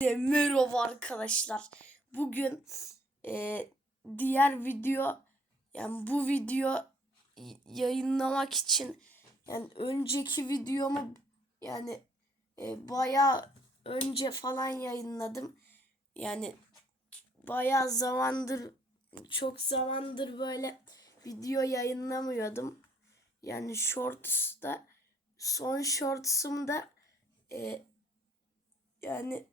Merhaba arkadaşlar. Bugün e, diğer video yani bu video yayınlamak için yani önceki videomu yani e, bayağı önce falan yayınladım. Yani bayağı zamandır çok zamandır böyle video yayınlamıyordum. Yani shorts'ta son shorts'umda e, yani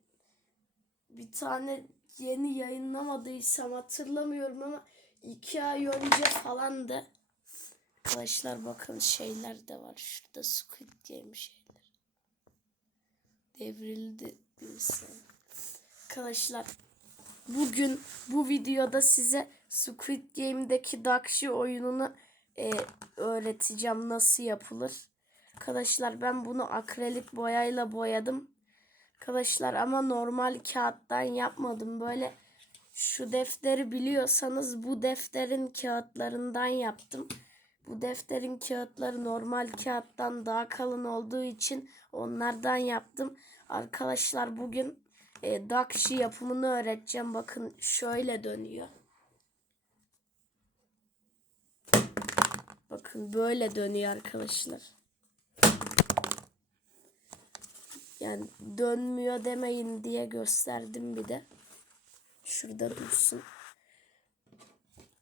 bir tane yeni yayınlamadıysam hatırlamıyorum ama iki ay önce falan da arkadaşlar bakın şeyler de var şurada Squid Game şeyler devrildi birisi. Arkadaşlar bugün bu videoda size Squid Game'deki Dakshi oyununu e, öğreteceğim nasıl yapılır. Arkadaşlar ben bunu akrilik boyayla boyadım. Arkadaşlar ama normal kağıttan yapmadım. Böyle şu defteri biliyorsanız bu defterin kağıtlarından yaptım. Bu defterin kağıtları normal kağıttan daha kalın olduğu için onlardan yaptım. Arkadaşlar bugün e, Dakshi yapımını öğreteceğim. Bakın şöyle dönüyor. Bakın böyle dönüyor arkadaşlar. Yani dönmüyor demeyin diye gösterdim bir de. Şurada dursun.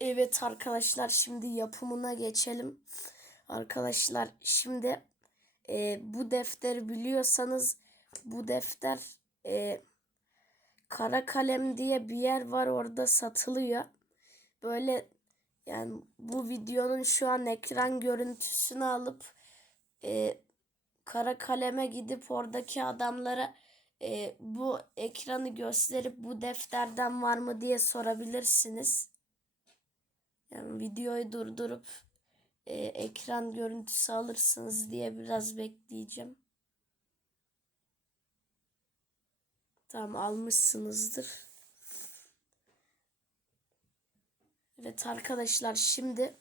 Evet arkadaşlar şimdi yapımına geçelim. Arkadaşlar şimdi e, bu defteri biliyorsanız bu defter e, kara kalem diye bir yer var orada satılıyor. Böyle yani bu videonun şu an ekran görüntüsünü alıp e, kara kaleme gidip oradaki adamlara e, bu ekranı gösterip bu defterden var mı diye sorabilirsiniz. Yani videoyu durdurup e, ekran görüntüsü alırsınız diye biraz bekleyeceğim. Tamam almışsınızdır. Evet arkadaşlar şimdi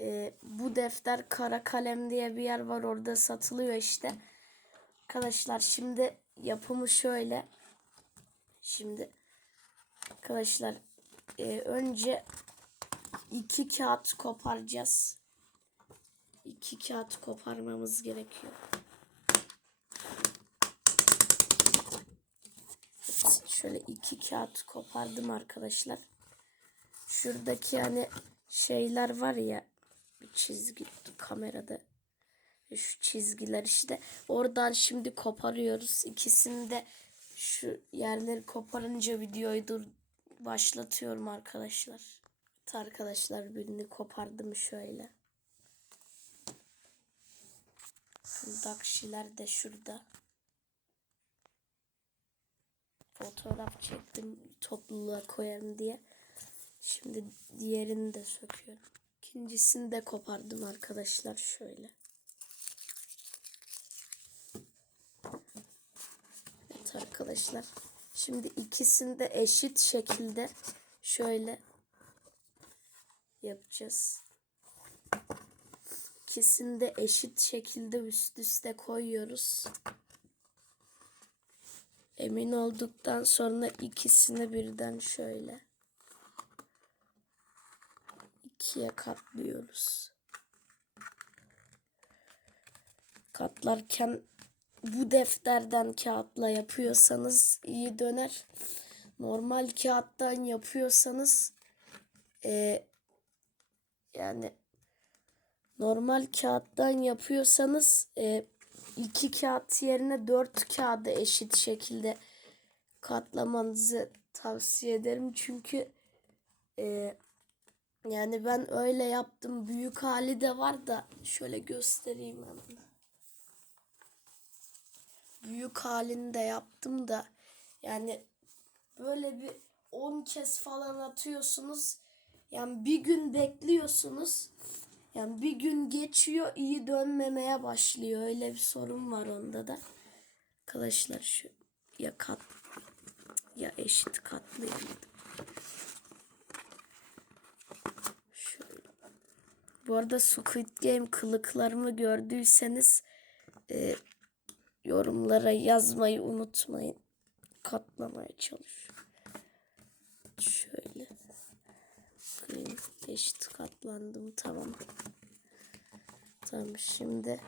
e, bu defter kara kalem diye bir yer var orada satılıyor işte. Arkadaşlar şimdi yapımı şöyle. Şimdi arkadaşlar e, önce iki kağıt koparacağız. İki kağıt koparmamız gerekiyor. Şöyle iki kağıt kopardım arkadaşlar. Şuradaki hani şeyler var ya bir çizgi kamerada şu çizgiler işte oradan şimdi koparıyoruz ikisini de şu yerleri koparınca videoyu dur başlatıyorum arkadaşlar. Evet arkadaşlar birini kopardım şöyle. Dakshiler de şurada. Fotoğraf çektim topluluğa koyarım diye. Şimdi diğerini de söküyorum. İkincisini de kopardım arkadaşlar şöyle. Evet arkadaşlar. Şimdi ikisini de eşit şekilde şöyle yapacağız. İkisini de eşit şekilde üst üste koyuyoruz. Emin olduktan sonra ikisini birden şöyle ikiye katlıyoruz. Katlarken bu defterden kağıtla yapıyorsanız iyi döner. Normal kağıttan yapıyorsanız e, yani normal kağıttan yapıyorsanız e, iki kağıt yerine dört kağıdı eşit şekilde katlamanızı tavsiye ederim. Çünkü e, yani ben öyle yaptım. Büyük hali de var da şöyle göstereyim hemen. Büyük halini de yaptım da yani böyle bir 10 kez falan atıyorsunuz. Yani bir gün bekliyorsunuz. Yani bir gün geçiyor iyi dönmemeye başlıyor. Öyle bir sorun var onda da. Arkadaşlar şu ya kat ya eşit katlayamadım. Bu arada Squid Game kılıklarımı gördüyseniz e, yorumlara yazmayı unutmayın. katlamaya çalışıyorum. Şöyle. Bakayım. Eşit katlandım. Tamam. Tamam şimdi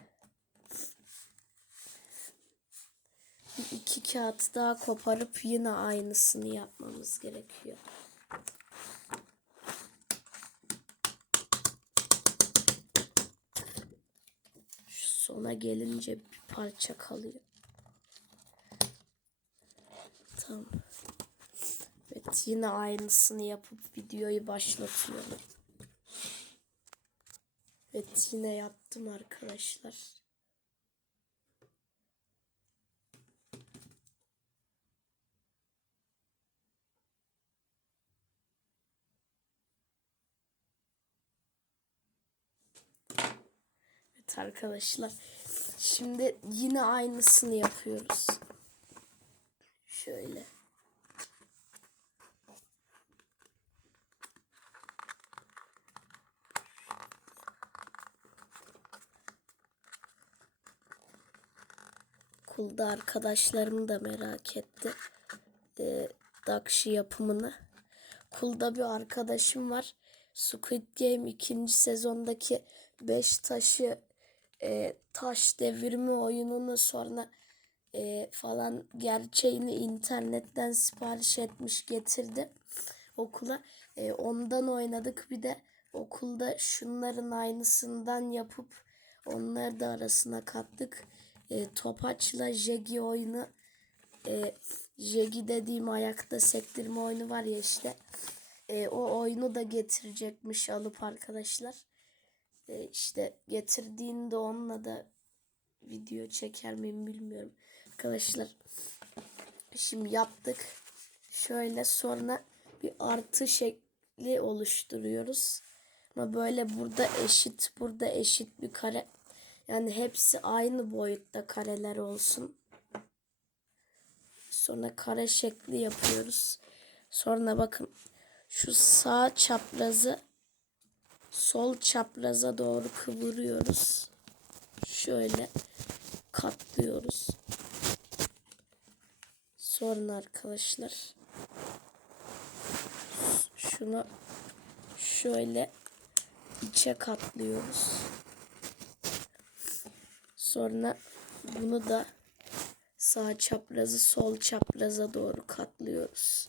iki kağıt daha koparıp yine aynısını yapmamız gerekiyor. Şu sona gelince bir parça kalıyor. Tamam. Evet yine aynısını yapıp videoyu başlatıyorum. Evet yine yaptım arkadaşlar. Evet arkadaşlar. Şimdi yine aynısını yapıyoruz. Şöyle. Okulda arkadaşlarım da merak etti. E, Dakşi yapımını. Okulda bir arkadaşım var. Squid Game ikinci sezondaki 5 taşı e, taş devirme oyununu sonra e, falan gerçeğini internetten sipariş etmiş getirdi okula. E, ondan oynadık bir de okulda şunların aynısından yapıp onları da arasına kattık. E, topaçla Jegi oyunu e, Jegi dediğim ayakta sektirme oyunu var ya işte. E, o oyunu da getirecekmiş alıp arkadaşlar. E, işte getirdiğinde onunla da video çeker miyim bilmiyorum. Arkadaşlar şimdi yaptık. Şöyle sonra bir artı şekli oluşturuyoruz. Ama böyle burada eşit, burada eşit bir kare. Yani hepsi aynı boyutta kareler olsun. Sonra kare şekli yapıyoruz. Sonra bakın şu sağ çaprazı sol çapraza doğru kıvırıyoruz. Şöyle katlıyoruz. Sonra arkadaşlar şunu şöyle içe katlıyoruz. Sonra bunu da sağ çaprazı sol çapraza doğru katlıyoruz.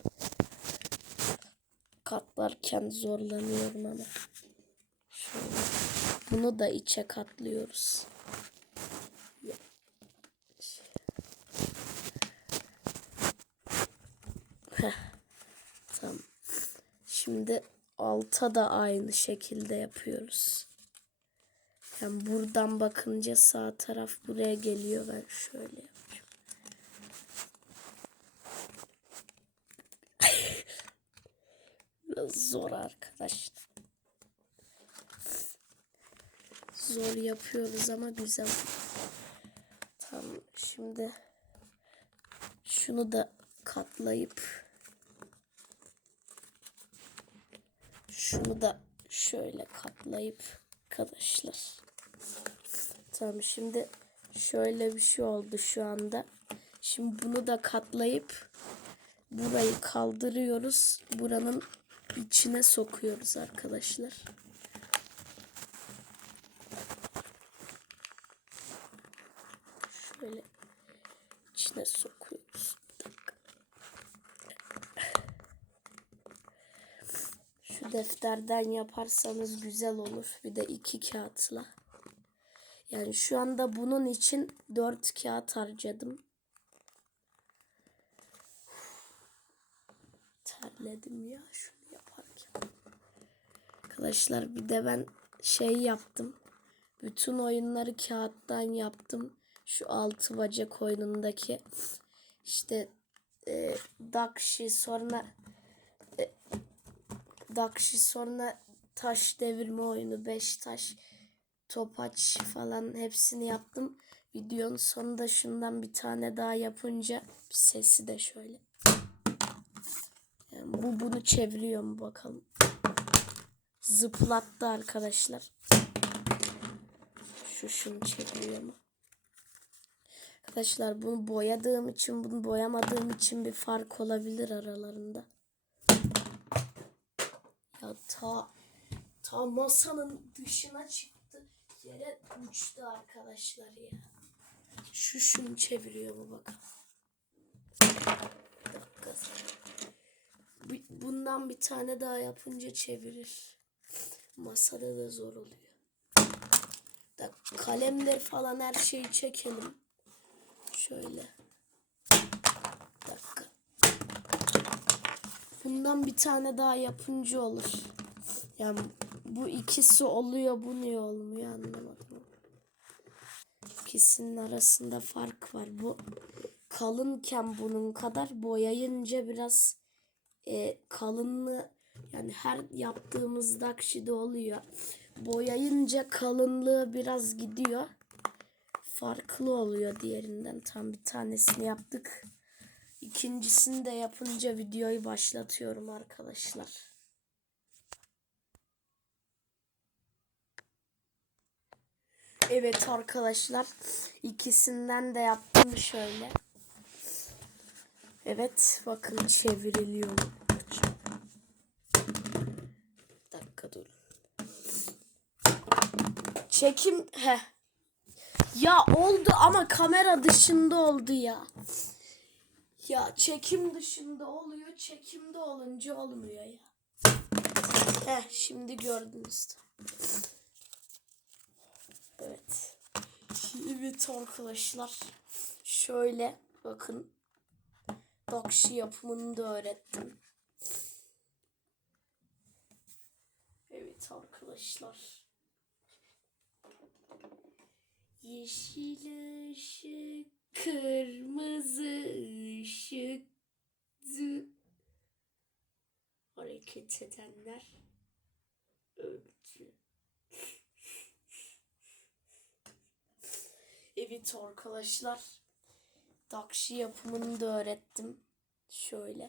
Katlarken zorlanıyorum ama. Bunu da içe katlıyoruz. Heh. Tamam. Şimdi alta da aynı şekilde yapıyoruz. Yani buradan bakınca sağ taraf buraya geliyor. Ben şöyle yapacağım. Biraz zor arkadaşlar. Zor yapıyoruz ama güzel. Tamam şimdi şunu da katlayıp şunu da şöyle katlayıp arkadaşlar. Tamam şimdi şöyle bir şey oldu şu anda. Şimdi bunu da katlayıp burayı kaldırıyoruz. Buranın içine sokuyoruz arkadaşlar. Şöyle içine sokuyoruz. Şu defterden yaparsanız güzel olur. Bir de iki kağıtla. Yani şu anda bunun için dört kağıt harcadım. Terledim ya şunu yaparken. Arkadaşlar bir de ben şey yaptım. Bütün oyunları kağıttan yaptım. Şu altı bacak oyunundaki işte e, Dakshi sonra e, Dakshi sonra taş devirme oyunu beş taş topaç falan hepsini yaptım. Videonun sonunda şundan bir tane daha yapınca sesi de şöyle. Yani bu bunu çeviriyor mu bakalım. Zıplattı arkadaşlar. Şu şunu çeviriyor mu? Arkadaşlar bunu boyadığım için bunu boyamadığım için bir fark olabilir aralarında. Ya ta ta masanın dışına çıktı. Yere uçtu arkadaşlar ya. Şu şunu çeviriyor mu bakalım. Dakika. Bu- Bundan bir tane daha yapınca çevirir. Masada da zor oluyor. Da kalemler falan her şeyi çekelim. Şöyle. Bir dakika. Bundan bir tane daha yapınca olur. Yani bu ikisi oluyor bu niye olmuyor anlamadım. İkisinin arasında fark var. Bu kalınken bunun kadar boyayınca biraz e, kalınlığı yani her yaptığımız dakşide oluyor. Boyayınca kalınlığı biraz gidiyor. Farklı oluyor diğerinden. Tam bir tanesini yaptık. İkincisini de yapınca videoyu başlatıyorum arkadaşlar. Evet arkadaşlar. ikisinden de yaptım şöyle. Evet bakın çevriliyor. Bir dakika dur. Çekim he. Ya oldu ama kamera dışında oldu ya. Ya çekim dışında oluyor, çekimde olunca olmuyor ya. Heh şimdi gördünüz. Evet. Evet arkadaşlar. Şöyle bakın. Dakşi yapımını da öğrettim. Evet arkadaşlar. Yeşil ışık, kırmızı ışık. Hareket edenler öldü. Evet arkadaşlar. Dakşi yapımını da öğrettim. Şöyle.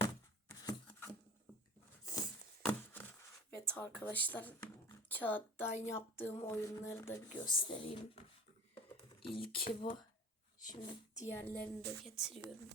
Evet arkadaşlar. Kağıttan yaptığım oyunları da göstereyim. İlki bu. Şimdi diğerlerini de getiriyorum.